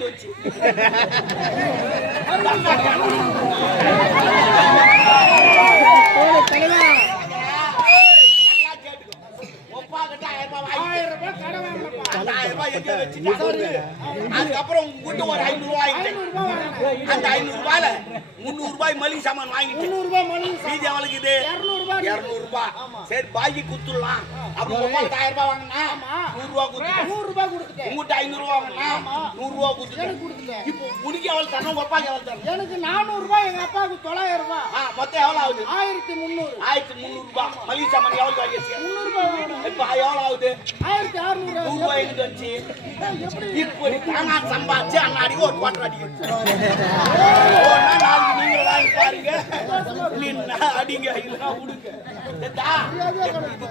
எங்கிட்டு வச்சு அதுக்கப்புறம் உங்ககிட்ட ஒரு 500 ரூபாய் அந்த 500 ரூபாயில 300 ரூபாய் மளிகை சாமான் வாங்கிட்டு 300 ரூபாய் மளிகை மீதி அவளுக்கு இது 200 ரூபாய் சரி பாக்கி குத்துடலாம் அப்படி 1000 ரூபாய் வாங்கினா 100 ரூபாய் கொடுத்துட்டேன் உங்ககிட்ட 500 ரூபாய் வாங்கினா 100 ரூபாய் கொடுத்துட்டேன் இப்போ உனக்கு எவ்வளவு தரணும் அப்பாக்கு எவ்வளவு தரணும் எனக்கு 400 ரூபாய் எங்க அப்பாவுக்கு 900 ரூபாய் மொத்தம் எவ்வளவு ஆகுது 1300 ரூபாய் மளிகை சாமான் எவ்வளவு வாங்கிச்சு 300 ரூபாய் இப்போ எவ்வளவு ஆகுது 1600 ரூபாய் எங்கிட்டு வச்சு இப்படி தானா சம்பாதிச்சு அண்ணாடிக்கு ஒரு குவாட்டர் அடிக்க நாளைக்கு நீங்க வாங்கி பாருங்க அடிங்க இல்லைன்னா விடுங்க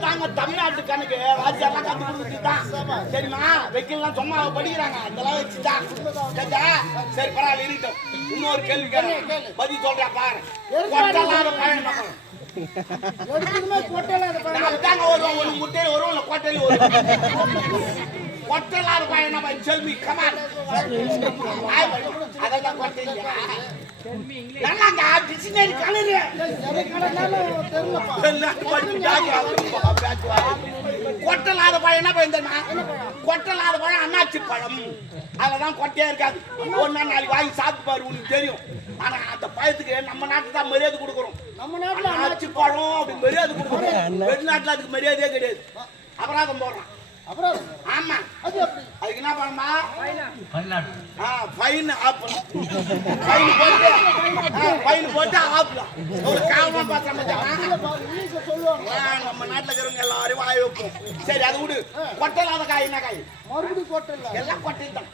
தாங்க தமிழ்நாட்டு கணக்கு ராஜ்யெல்லாம் கத்து கொடுத்துட்டுதான் சரிம்மா வைக்கலாம் சும்மா படிக்கிறாங்க அதெல்லாம் வச்சுதான் சரி பரவாயில்ல இருக்கட்டும் இன்னொரு கேள்வி பதில் சொல்றா பாரு கொட்டலாத பழம் ஒரு முட்டையில் வரும் இல்ல கோட்டையில் வரும் கொட்டலாத பழம் செல்வி கமான் அதெல்லாம் கொட்டையில நல்லா டிக்ஷனரி கலரு கொட்டலாத பழம் என்ன பயந்தா கொட்டலாத பழம் அண்ணாச்சி பழம் அதெல்லாம் கொட்டையா இருக்காது ஒன்னா நாளைக்கு வாங்கி சாப்பிட்டு பாரு உனக்கு தெரியும் ஆனா அந்த பழத்துக்கு நம்ம நாட்டுல தான் மரியாதை கொடுக்குறோம் நம்ம நாட்டுல அண்ணாச்சி பழம் அப்படி மரியாதை கொடுக்குறோம் வெளிநாட்டுல அதுக்கு மரியாதையே கிடையாது அபராதம் போடுறான் ஆமா அதுக்கு என்ன பண்ணமா ஃபைன் போட்டு ஆப்லாம் ஒரு காவலமா பார்த்தா நம்ம நாட்டுல இருக்கிறவங்க எல்லாரும் வாய் வைப்போம் சரி அதை விடு கொட்டலாத காய் என்ன காய் மறுபடியும் கொட்டல எல்லாம் கொட்டை தான்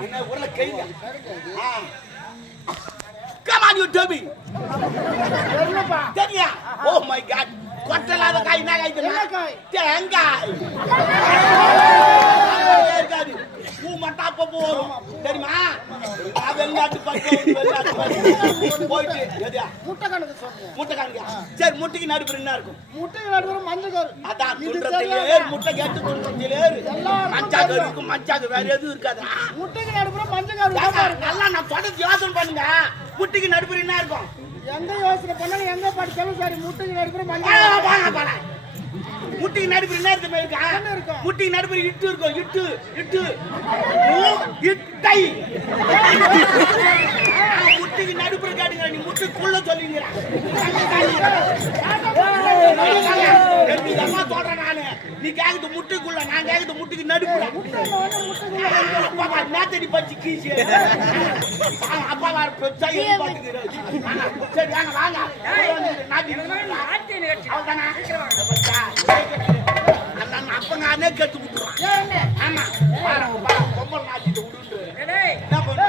என்ன ஊர்ல கைங்க Come on, you dummy! தெரியா? Oh my God! கொட்டலாத காய் என்ன காய் தெரியுமா? தேங்காய். பூ மட்டா போறோம் தெரியுமா? வெளிநாட்டு போயிட்டு முட்டை கணக்கு சொல்லுங்க முட்டை கணக்கு சரி முட்டைக்கு நடுப்புற என்ன இருக்கும் முட்டைக்கு நடுப்புற மஞ்சள் கரு அதான் துன்றத்திலே முட்டை கேட்டு துன்றத்திலே மஞ்சள் கரு இருக்கும் மஞ்சள் கரு வேற எதுவும் இருக்காது முட்டைக்கு நடுப்புற மஞ்சள் கரு நல்லா நான் தொடர்ந்து யோசனை பண்ணுங்க முட்டைக்கு நடுப்புற என்ன இருக்கும் எங்க யோசனை பண்ணாலும் எங்க படிச்சாலும் சரி முட்டைக்கு நடுப்புற மஞ்சள் முட்டிக்கு நடுப்புற என்ன இருக்கு முட்டிக்கு நடுப்புற இட்டு இருக்கும் இட்டு இட்டை முட்டிக்கு நடுப்புற காட்டுங்க நீ முட்டுக்குள்ள சொல்லிங்க சொல்றேன் நானு நீ கேக்குது முட்டுக்குள்ள நான் கேக்குது முட்டுக்கு நடுப்புற அப்பா நேத்தடி பச்சு கீசி அப்பா வேற பெச்சா சரி வாங்க வாங்க அப்ப நானே கட்டு விட்டுருவான் ஆமா பொம்பல் நாட்டிட்டு விடுன்று என்ன பண்ற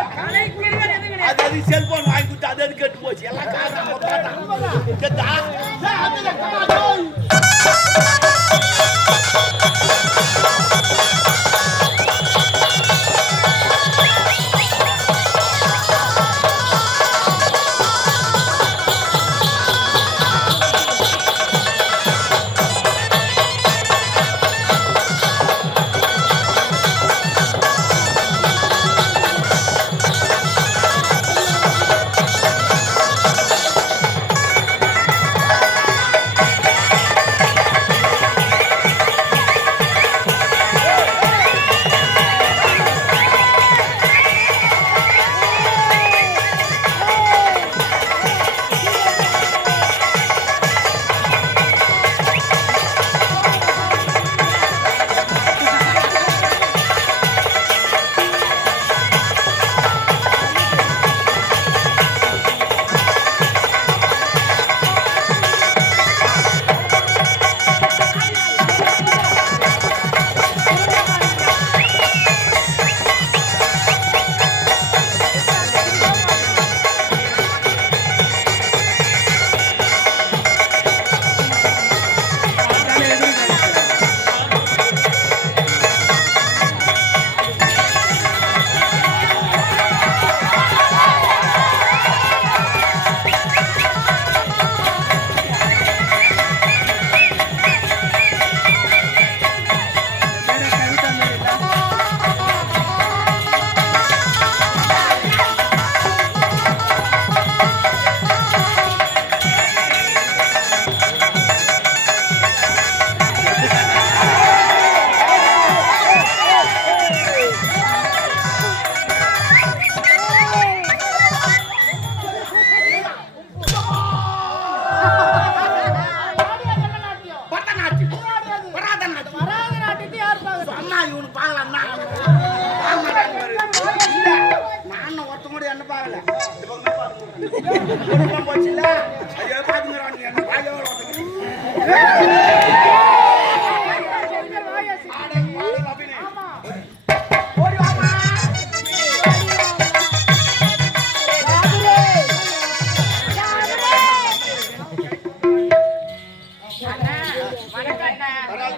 அது செல்போன் வாங்கி கொடுத்து அது கட்டு போச்சு எல்லாம் பாக்கலன்னா நான் ஒருத்த கூட என்ன பாக்கல போச்சு இல்ல அதே பாத்துக்கிறான் என்ன பாக்க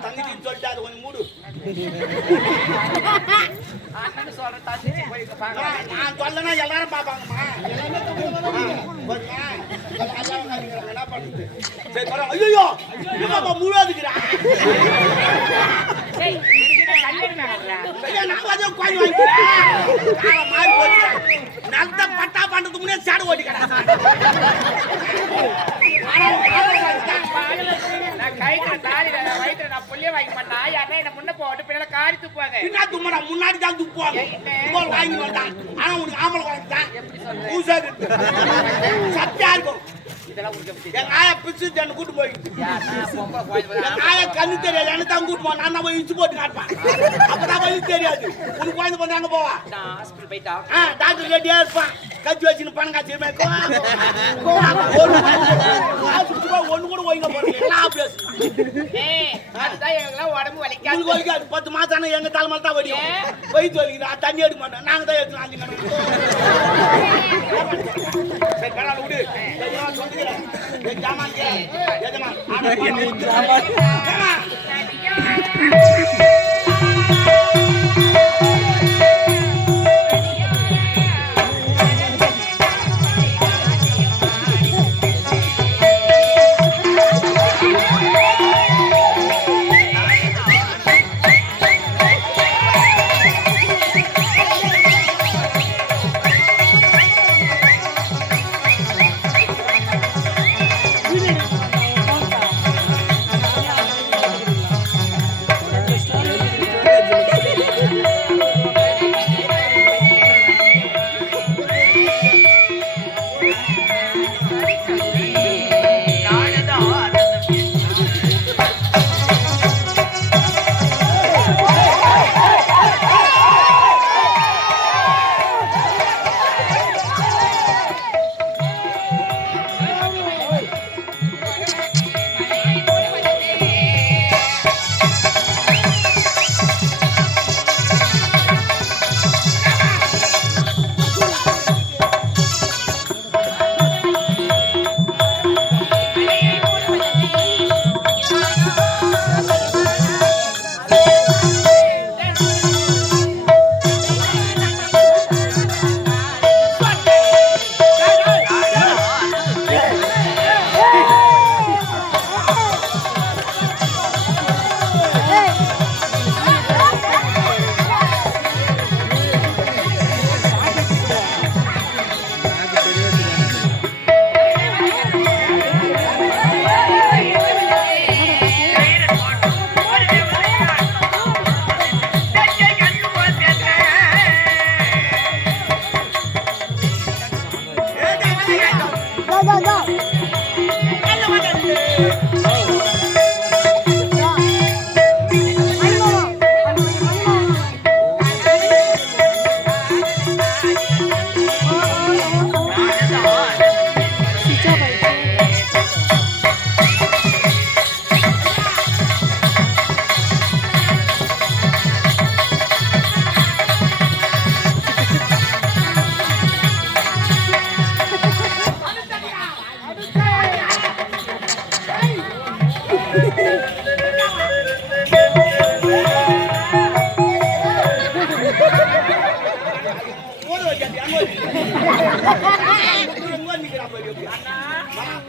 தங்கச்சின்னு சொல்லிட்டு அது கொஞ்சம் மூடு நான் சொல்லனா எல்லாரும் பாப்பாங்கம்மா என்ன பண்ணுது சரி ஐயோ முழுவாதுக்குறா நான் அதே கோழி வாங்கிக்கிறேன் மாறி போச்சு நல்ல பட்டா பண்றதுக்கு முன்னே சாடு ஓட்டிக்கிறேன் முன்னாடி தான் துப்புவாங்க வாங்கி வந்தான் ஆனா உனக்கு ஆம்பளை வாங்கிட்டான் சத்தியா இருக்கும் எங்க ஆயா பிச்சு என்ன கூட்டு போயிட்டு ஆயா கண்ணு தெரியாது என்ன தான் கூட்டு போவான் நான் தான் போய் இச்சு போட்டு காட்டுவான் அப்பதான் வழி தெரியாது உனக்கு குழந்தை பண்ண எங்க போவா டாக்டர் ரெடியா இருப்பான் கட்சி வச்சுன்னு பணம் காட்சி ஒண்ணு கூட ஒழுங்க போறீங்க எல்லாம் உடம்பு வலிக்காது 10 மாசம் எங்க தலைமையில தான் வடியும் வயிற்று வலிக்குது தண்ணி எடுக்க மாட்டோம் நாங்க தான் எடுக்கலாம் விடு ஜாமான்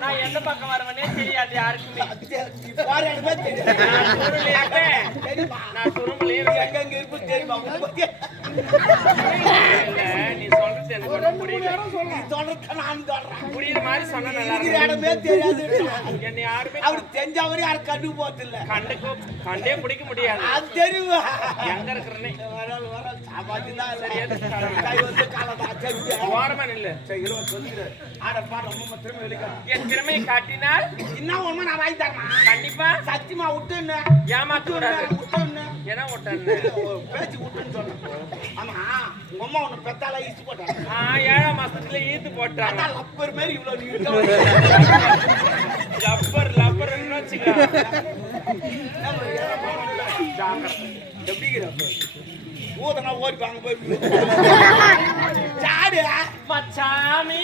நான் எந்த பக்கம் வரவனே தெரியாது யாருக்குமே. நான் சுரும்புலயே எங்க இருப்பு தெரியுமா? நீ சொல்றது எனக்கு புரியல. சொல்றத நான் சொல்றேன். புரியுற மாதிரி சொன்னா நல்லா இருக்கிற இடமே தெரியாது. என்ன யாருமே அவர் தெரிஞ்சவரே யாரும் கண்டு போறது இல்ல. கண்டே பிடிக்க முடியாது. அது தெரியும். எங்க இருக்கிறனே வர சாப்பாடு தான் கை வந்து காலதா செஞ்சு ஓரமா நில்லு. சரி சொல்லுங்க. ஆட பாட நம்ம திரும்ப வெளிக்க. என் திறமையை காட்டினால் இன்னும் ஒண்ணு நான் வாங்கி தரமா? கண்டிப்பா சத்தியமா விட்டுன்னு ஏமாத்த கூடாது. விட்டுன்னு ஏன்னா விட்டேன்னு பேச்சு விட்டுன்னு சொன்னேன். ஆமா அம்மா ஒண்ணு பெத்தால ஈத்து போட்டாங்க. 7ஆம் மாசத்துல ஈத்து போட்டாங்க. லப்பர் மாதிரி இவ்வளவு நீட்டா லப்பர் வச்சுக்க. எப்படிங்கிற ஊதனா ஓடி வாங்க போய் சாடு மச்சாமி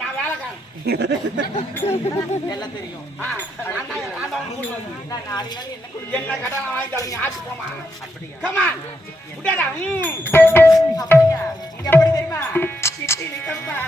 நான் வேலைக்காரன் எல்லாம் தெரியும். என்ன கடை வாங்கி தரீங்க ஆச்சு போமா கமான் விட்டாடா அப்படியா? இங்க எப்படி தெரியுமா? சிட்டி நிக்கம்பா.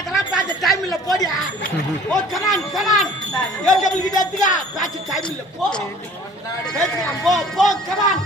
அதெல்லாம் பார்த்து டைம் இல்ல போடியா ஓ கமான் ஏன் டபுள் கிட்ட எடுத்துக்கா பார்த்து டைம் இல்ல போ பேசலாம் போ கமான்